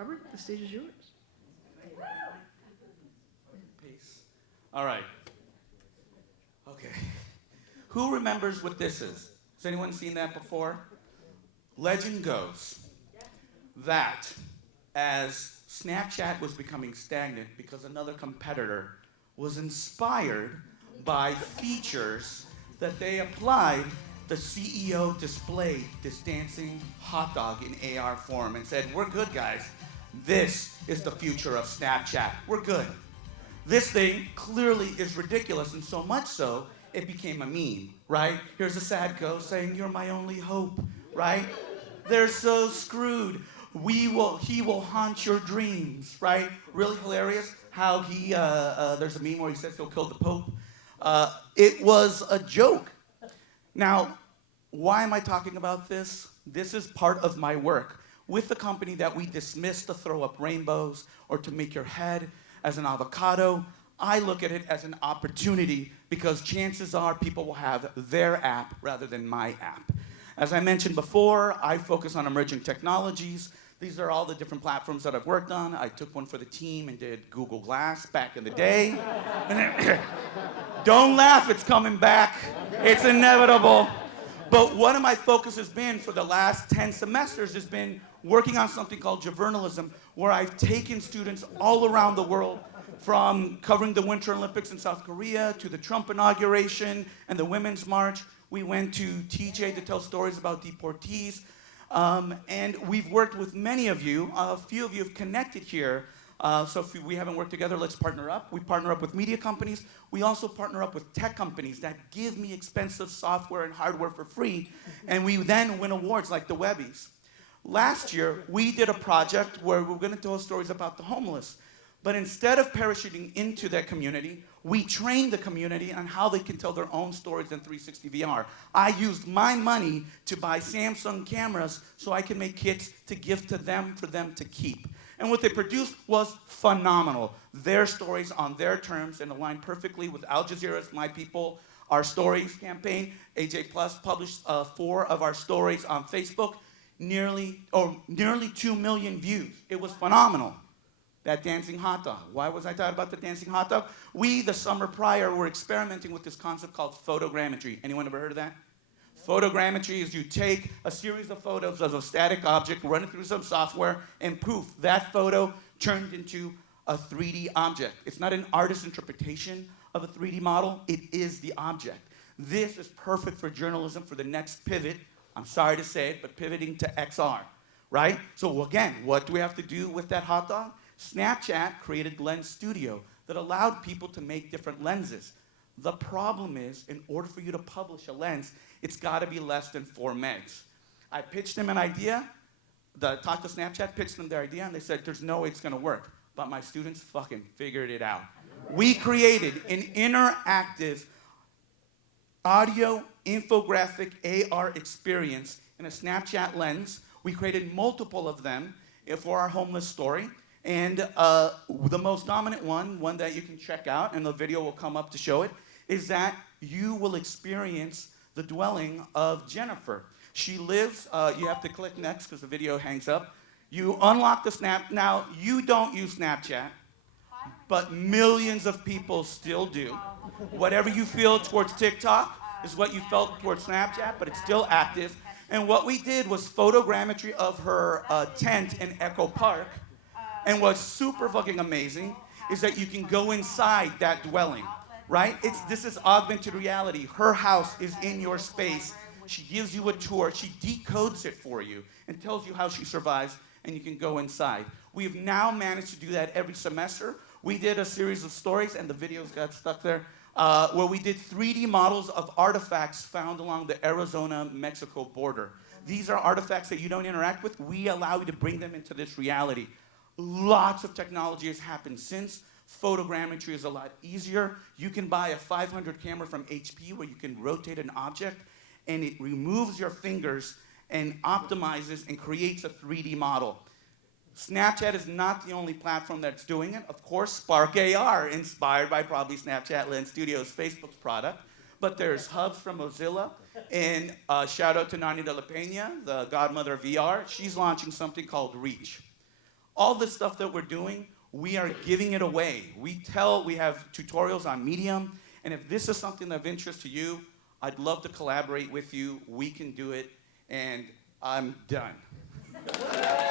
Robert, the stage is yours. Peace. All right. Okay. Who remembers what this is? Has anyone seen that before? Legend goes that as Snapchat was becoming stagnant because another competitor was inspired by features that they applied, the CEO displayed this dancing hot dog in AR form and said, "We're good, guys. This is the future of Snapchat. We're good." This thing clearly is ridiculous, and so much so, it became a meme, right? Here's a sad ghost saying, "You're my only hope," right? They're so screwed. He will haunt your dreams, right? Really hilarious how there's a meme where he says he'll kill the Pope. It was a joke. Now, why am I talking about this? This is part of my work with the company that we dismiss to throw up rainbows or to make your head as an avocado. I look at it as an opportunity because chances are people will have their app rather than my app. As I mentioned before, I focus on emerging technologies. These are all the different platforms that I've worked on. I took one for the team and did Google Glass back in the day. Don't laugh, it's coming back. It's inevitable. But one of my focus has been for the last 10 semesters has been working on something called journalism, where I've taken students all around the world from covering the Winter Olympics in South Korea to the Trump inauguration and the Women's March. We went to TJ to tell stories about deportees. And we've worked with many of you. A few of you have connected here. So if we haven't worked together, let's partner up. We partner up with media companies. We also partner up with tech companies that give me expensive software and hardware for free. And we then win awards like the Webbies. Last year, we did a project where we were going to tell stories about the homeless. But instead of parachuting into that community, we trained the community on how they can tell their own stories in 360 VR. I used my money to buy Samsung cameras so I can make kits to give to them for them to keep. And what they produced was phenomenal. Their stories on their terms and aligned perfectly with Al Jazeera's My People, Our Stories campaign. AJ Plus published 4 of our stories on Facebook. Nearly 2 million views. It was phenomenal. That dancing hot dog. Why was I talking about the dancing hot dog? We, the summer prior, were experimenting with this concept called photogrammetry. Anyone ever heard of that? Photogrammetry is you take a series of photos of a static object, run it through some software, and poof, that photo turned into a 3D object. It's not an artist's interpretation of a 3D model, it is the object. This is perfect for journalism for the next pivot. I'm sorry to say it, but pivoting to XR, right? So again, what do we have to do with that hot dog? Snapchat created Lens Studio that allowed people to make different lenses. The problem is, in order for you to publish a lens, it's got to be less than 4 megs. I pitched them an idea. Talked to Snapchat, pitched them their idea, and they said, "There's no way it's going to work." But my students fucking figured it out. We created an interactive audio infographic AR experience in a Snapchat lens. We created multiple of them for our homeless story. And the most dominant one that you can check out, and the video will come up to show it, is that you will experience the dwelling of Jennifer. She lives, you have to click next because the video hangs up. You unlock the Snap. Now, you don't use Snapchat, but millions of people still do. Whatever you feel towards TikTok is what you felt towards Snapchat, but it's still active. And what we did was photogrammetry of her tent in Echo Park. And what's super fucking amazing is that you can go inside that dwelling, right? This is augmented reality. Her house is in your space. She gives you a tour. She decodes it for you and tells you how she survives, and you can go inside. We've now managed to do that every semester. We did a series of stories, and the videos got stuck there, where we did 3D models of artifacts found along the Arizona-Mexico border. These are artifacts that you don't interact with. We allow you to bring them into this reality. Lots of technology has happened since. Photogrammetry is a lot easier. You can buy a 500 camera from HP where you can rotate an object, and it removes your fingers and optimizes and creates a 3D model. Snapchat is not the only platform that's doing it. Of course, Spark AR, inspired by probably Snapchat Lens Studios, Facebook's product. But there's hubs from Mozilla, and shout out to Nani de la Peña, the godmother of VR. She's launching something called Reach. all this stuff that we're doing, we are giving it away. We have tutorials on Medium, and if this is something of interest to you, I'd love to collaborate with you. We can do it, and I'm done.